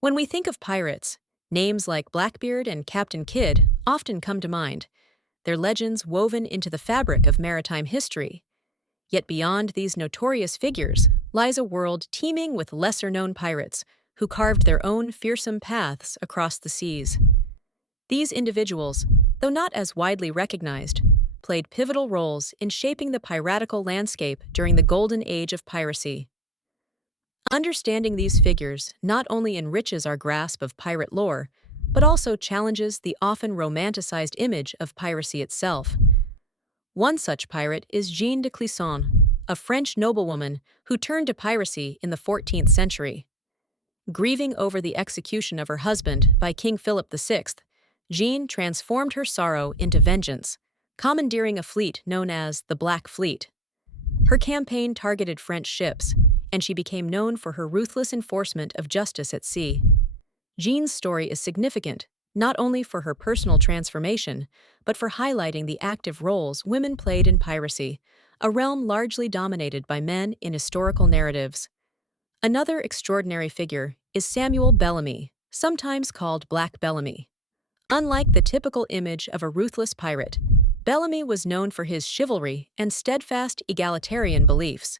When we think of pirates, names like Blackbeard and Captain Kidd often come to mind, their legends woven into the fabric of maritime history. Yet beyond these notorious figures lies a world teeming with lesser-known pirates who carved their own fearsome paths across the seas. These individuals, though not as widely recognized, played pivotal roles in shaping the piratical landscape during the golden age of piracy. Understanding these figures not only enriches our grasp of pirate lore, but also challenges the often romanticized image of piracy itself. One such pirate is Jeanne de Clisson, a French noblewoman who turned to piracy in the 14th century. Grieving over the execution of her husband by King Philip VI, Jeanne transformed her sorrow into vengeance, commandeering a fleet known as the Black Fleet. Her campaign targeted French ships, and she became known for her ruthless enforcement of justice at sea. Jeanne's story is significant, not only for her personal transformation, but for highlighting the active roles women played in piracy, a realm largely dominated by men in historical narratives. Another extraordinary figure is Samuel Bellamy, sometimes called Black Bellamy. Unlike the typical image of a ruthless pirate, Bellamy was known for his chivalry and steadfast egalitarian beliefs.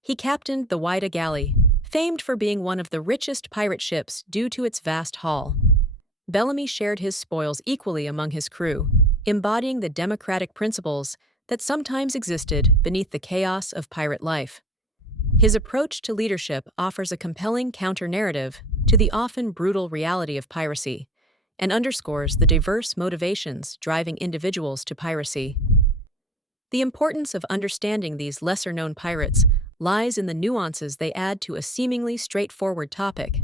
He captained the Whydah Galley, famed for being one of the richest pirate ships due to its vast haul. Bellamy shared his spoils equally among his crew, embodying the democratic principles that sometimes existed beneath the chaos of pirate life. His approach to leadership offers a compelling counter-narrative to the often brutal reality of piracy, and underscores the diverse motivations driving individuals to piracy. The importance of understanding these lesser-known pirates lies in the nuances they add to a seemingly straightforward topic.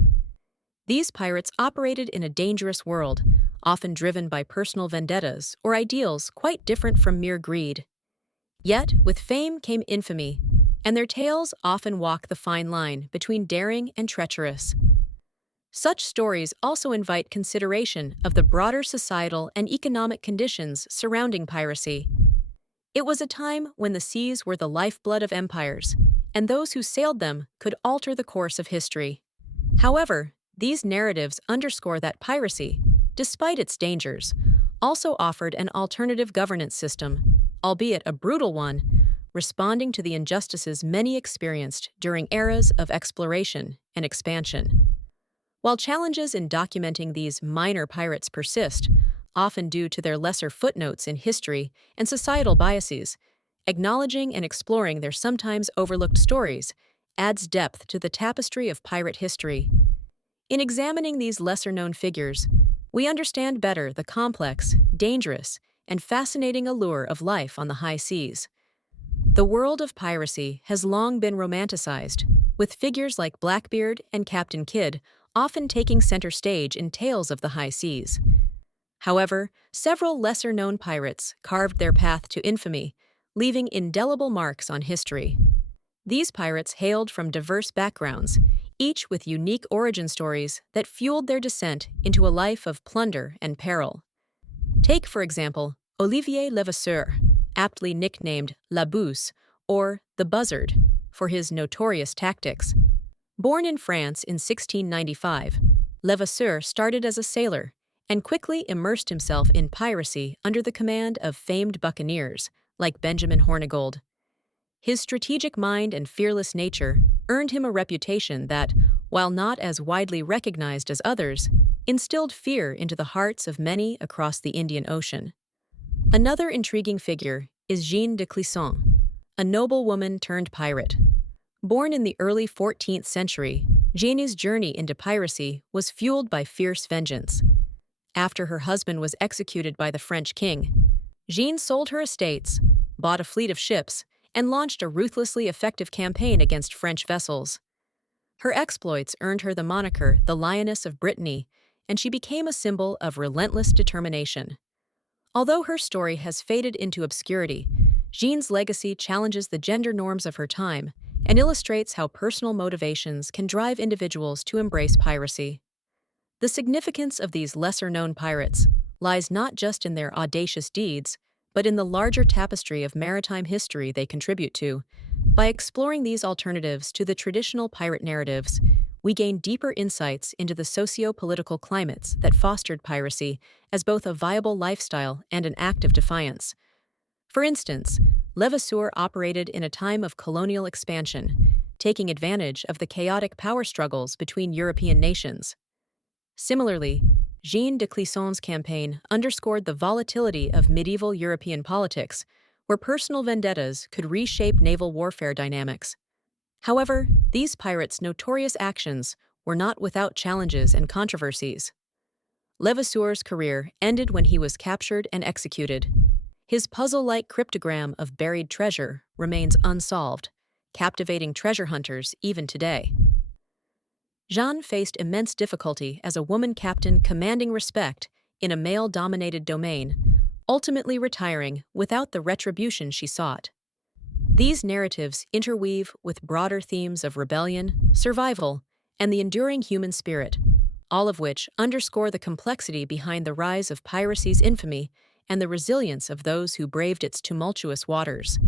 These pirates operated in a dangerous world, often driven by personal vendettas or ideals quite different from mere greed. Yet, with fame came infamy, and their tales often walk the fine line between daring and treacherous. Such stories also invite consideration of the broader societal and economic conditions surrounding piracy. It was a time when the seas were the lifeblood of empires, and those who sailed them could alter the course of history. However, these narratives underscore that piracy, despite its dangers, also offered an alternative governance system, albeit a brutal one, responding to the injustices many experienced during eras of exploration and expansion. While challenges in documenting these minor pirates persist, often due to their lesser footnotes in history and societal biases, acknowledging and exploring their sometimes overlooked stories adds depth to the tapestry of pirate history. In examining these lesser-known figures, we understand better the complex, dangerous, and fascinating allure of life on the high seas. The world of piracy has long been romanticized, with figures like Blackbeard and Captain Kidd often taking center stage in tales of the high seas. However, several lesser-known pirates carved their path to infamy, leaving indelible marks on history. These pirates hailed from diverse backgrounds, each with unique origin stories that fueled their descent into a life of plunder and peril. Take, for example, Olivier Levasseur, aptly nicknamed La Bouse, or the Buzzard, for his notorious tactics. Born in France in 1695, Levasseur started as a sailor and quickly immersed himself in piracy under the command of famed buccaneers like Benjamin Hornigold. His strategic mind and fearless nature earned him a reputation that, while not as widely recognized as others, instilled fear into the hearts of many across the Indian Ocean. Another intriguing figure is Jeanne de Clisson, a noblewoman turned pirate. Born in the early 14th century, Jeanne's journey into piracy was fueled by fierce vengeance. After her husband was executed by the French king, Jeanne sold her estates, bought a fleet of ships, and launched a ruthlessly effective campaign against French vessels. Her exploits earned her the moniker the Lioness of Brittany, and she became a symbol of relentless determination. Although her story has faded into obscurity, Jeanne's legacy challenges the gender norms of her time and illustrates how personal motivations can drive individuals to embrace piracy. The significance of these lesser-known pirates lies not just in their audacious deeds, but in the larger tapestry of maritime history they contribute to. By exploring these alternatives to the traditional pirate narratives, we gain deeper insights into the socio-political climates that fostered piracy as both a viable lifestyle and an act of defiance. For instance, Levasseur operated in a time of colonial expansion, taking advantage of the chaotic power struggles between European nations. Similarly, Jean de Clison's campaign underscored the volatility of medieval European politics, where personal vendettas could reshape naval warfare dynamics. However, these pirates' notorious actions were not without challenges and controversies. Levasseur's career ended when he was captured and executed. His puzzle-like cryptogram of buried treasure remains unsolved, captivating treasure hunters even today. Jeanne faced immense difficulty as a woman captain commanding respect in a male-dominated domain, ultimately retiring without the retribution she sought. These narratives interweave with broader themes of rebellion, survival, and the enduring human spirit, all of which underscore the complexity behind the rise of piracy's infamy and the resilience of those who braved its tumultuous waters.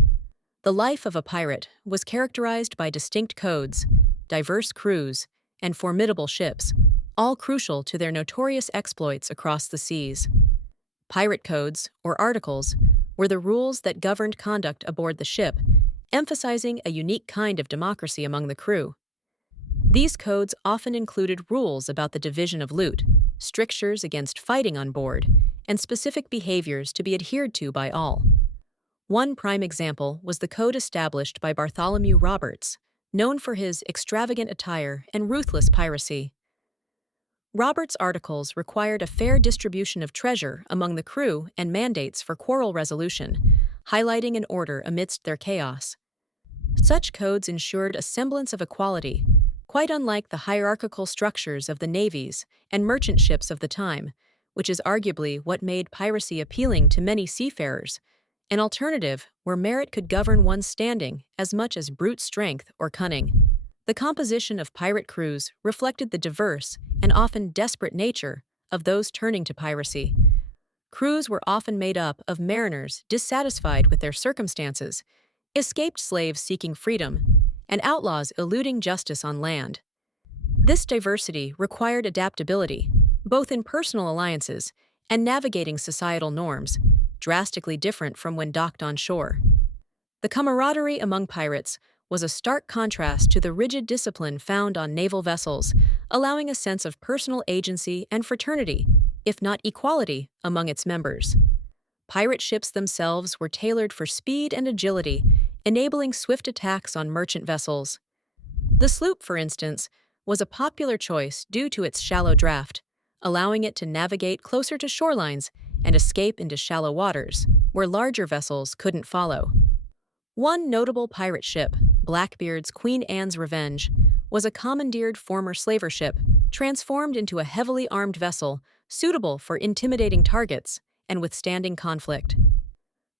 The life of a pirate was characterized by distinct codes, diverse crews, and formidable ships, all crucial to their notorious exploits across the seas. Pirate codes, or articles, were the rules that governed conduct aboard the ship, emphasizing a unique kind of democracy among the crew. These codes often included rules about the division of loot, strictures against fighting on board, and specific behaviors to be adhered to by all. One prime example was the code established by Bartholomew Roberts, known for his extravagant attire and ruthless piracy. Roberts' articles required a fair distribution of treasure among the crew and mandates for quarrel resolution, highlighting an order amidst their chaos. Such codes ensured a semblance of equality, quite unlike the hierarchical structures of the navies and merchant ships of the time, which is arguably what made piracy appealing to many seafarers, an alternative where merit could govern one's standing as much as brute strength or cunning. The composition of pirate crews reflected the diverse and often desperate nature of those turning to piracy. Crews were often made up of mariners dissatisfied with their circumstances, escaped slaves seeking freedom, and outlaws eluding justice on land. This diversity required adaptability, both in personal alliances and navigating societal norms, drastically different from when docked on shore. The camaraderie among pirates was a stark contrast to the rigid discipline found on naval vessels, allowing a sense of personal agency and fraternity, if not equality, among its members. Pirate ships themselves were tailored for speed and agility, enabling swift attacks on merchant vessels. The sloop, for instance, was a popular choice due to its shallow draft, allowing it to navigate closer to shorelines and escape into shallow waters, where larger vessels couldn't follow. One notable pirate ship, Blackbeard's Queen Anne's Revenge, was a commandeered former slaver ship, transformed into a heavily armed vessel suitable for intimidating targets and withstanding conflict.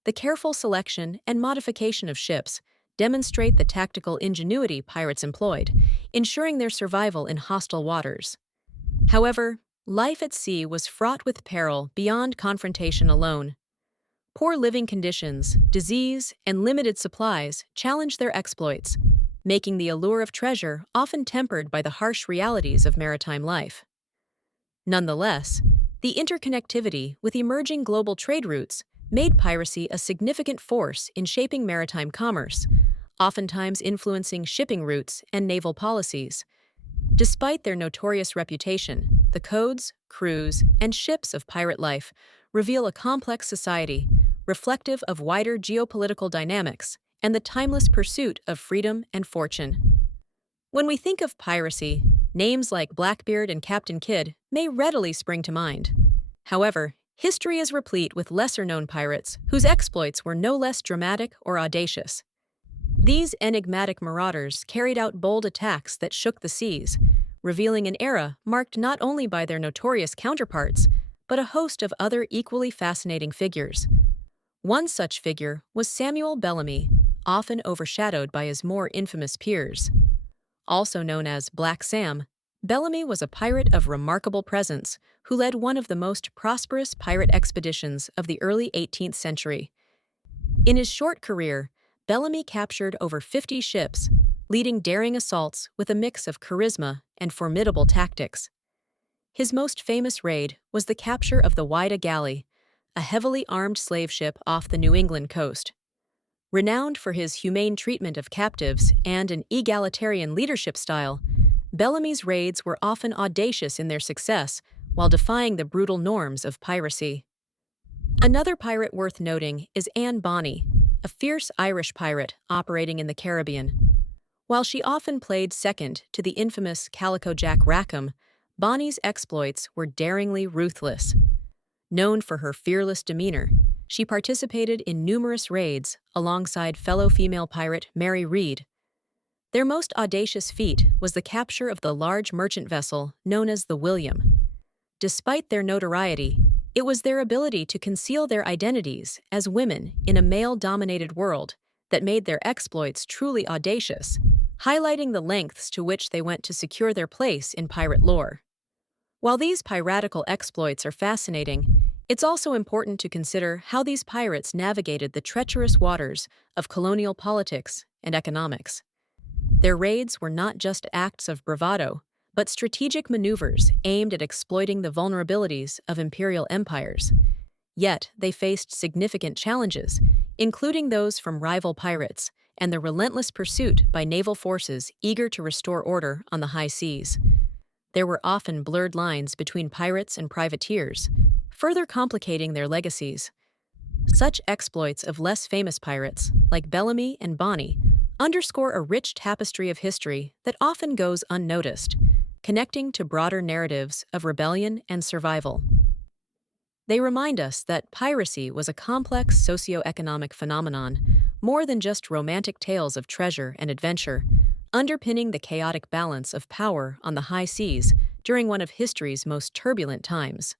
The careful selection and modification of ships demonstrate the tactical ingenuity pirates employed, ensuring their survival in hostile waters. However, life at sea was fraught with peril beyond confrontation alone. Poor living conditions, disease, and limited supplies challenged their exploits, making the allure of treasure often tempered by the harsh realities of maritime life. Nonetheless, the interconnectivity with emerging global trade routes made piracy a significant force in shaping maritime commerce, oftentimes influencing shipping routes and naval policies. Despite their notorious reputation, the codes, crews, and ships of pirate life reveal a complex society, reflective of wider geopolitical dynamics and the timeless pursuit of freedom and fortune. When we think of piracy, names like Blackbeard and Captain Kidd may readily spring to mind. However, history is replete with lesser-known pirates whose exploits were no less dramatic or audacious. These enigmatic marauders carried out bold attacks that shook the seas, revealing an era marked not only by their notorious counterparts, but a host of other equally fascinating figures. One such figure was Samuel Bellamy, often overshadowed by his more infamous peers. Also known as Black Sam, Bellamy was a pirate of remarkable presence who led one of the most prosperous pirate expeditions of the early 18th century. In his short career, Bellamy captured over 50 ships, leading daring assaults with a mix of charisma and formidable tactics. His most famous raid was the capture of the Whydah Galley, a heavily armed slave ship off the New England coast. Renowned for his humane treatment of captives and an egalitarian leadership style, Bellamy's raids were often audacious in their success while defying the brutal norms of piracy. Another pirate worth noting is Anne Bonny, a fierce Irish pirate operating in the Caribbean. While she often played second to the infamous Calico Jack Rackham, Bonny's exploits were daringly ruthless. Known for her fearless demeanor, she participated in numerous raids alongside fellow female pirate Mary Read. Their most audacious feat was the capture of the large merchant vessel known as the William. Despite their notoriety, it was their ability to conceal their identities as women in a male-dominated world that made their exploits truly audacious, highlighting the lengths to which they went to secure their place in pirate lore. While these piratical exploits are fascinating, it's also important to consider how these pirates navigated the treacherous waters of colonial politics and economics. Their raids were not just acts of bravado, but strategic maneuvers aimed at exploiting the vulnerabilities of imperial empires. Yet, they faced significant challenges, including those from rival pirates and the relentless pursuit by naval forces eager to restore order on the high seas. There were often blurred lines between pirates and privateers, further complicating their legacies. Such exploits of less famous pirates, like Bellamy and Bonny, underscore a rich tapestry of history that often goes unnoticed, connecting to broader narratives of rebellion and survival. They remind us that piracy was a complex socio-economic phenomenon, more than just romantic tales of treasure and adventure, underpinning the chaotic balance of power on the high seas during one of history's most turbulent times.